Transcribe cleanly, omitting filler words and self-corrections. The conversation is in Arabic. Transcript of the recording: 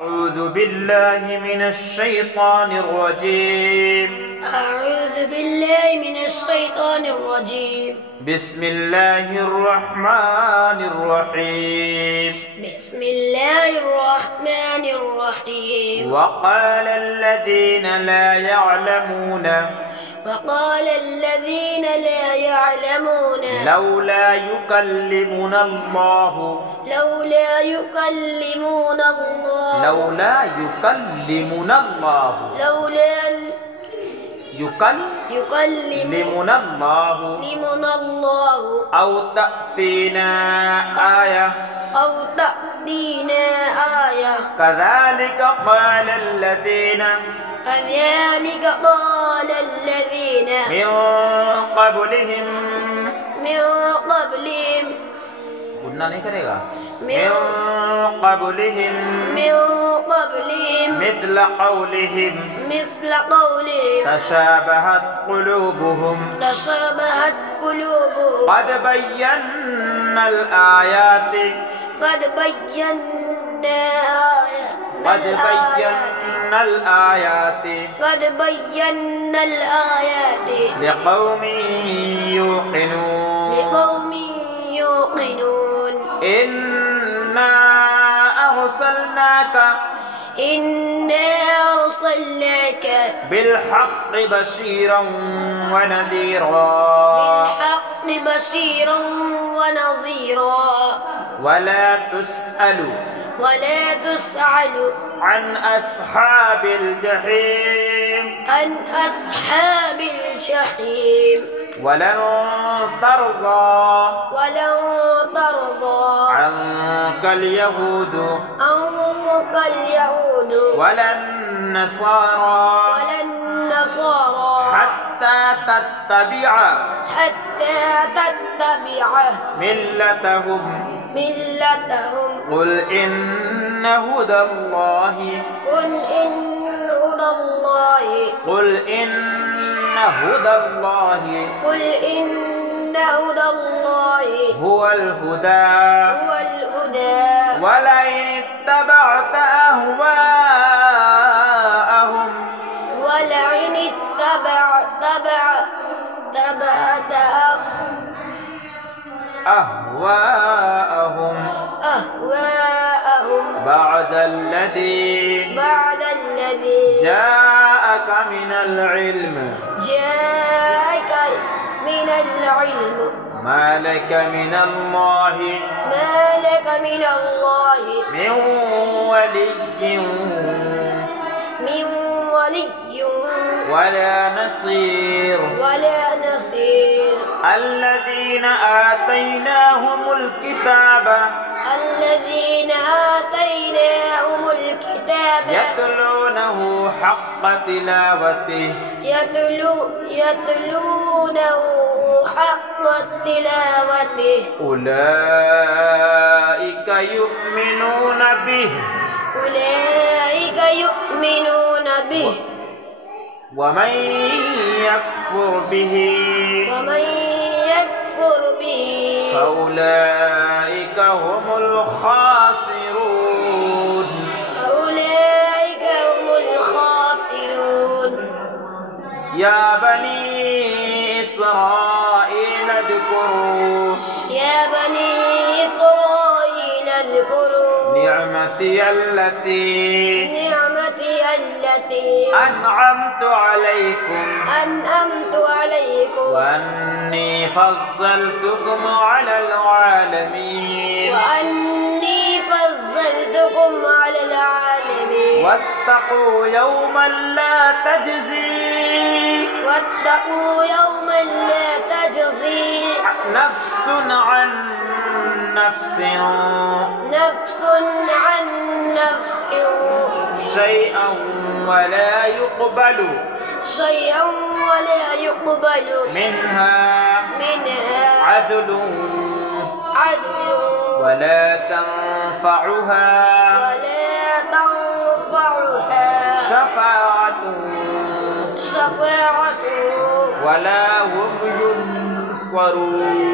أعوذ بالله من الشيطان الرجيم. أعوذ بالله من الشيطان الرجيم. بسم الله الرحمن الرحيم. بسم الله الرحمن الرحيم. وقال الذين لا يعلمون لولا يكلمنا الله أو تأتينا آية كذلك قال الذين من قبلهم قلنا नहीं करेगा من قبلهم مثل قولهم تشابهت قلوبهم قد بينا الآيات لقوم يوقنون إنا أرسلناك بالحق بشيرا ونذيرا ولا تسأل عن أصحاب الجحيم ولن ترضى عنك اليهود ولا النصارى حتى تتبع ملتهم قل إن هدى الله هو الهدى ولئن اتبعت أهواءهم بعد الذي جاءك من العلم ما لك من الله من ولي ولا نصير الذين آتيناهم الكتاب يتلونه حق تلاوته أولئك يؤمنون به ومن يكفر به فأولئك هم الخاسرون يا بني إسرائيل اذكروا نعمتي التي أنعمت عليكم وأني فضلتكم على العالمين واتقوا يوما لا تجزي نفس عن نفس شيئا ولا يقبل منها عدل ولا تنفعها شفاعة ولا هم ينصرون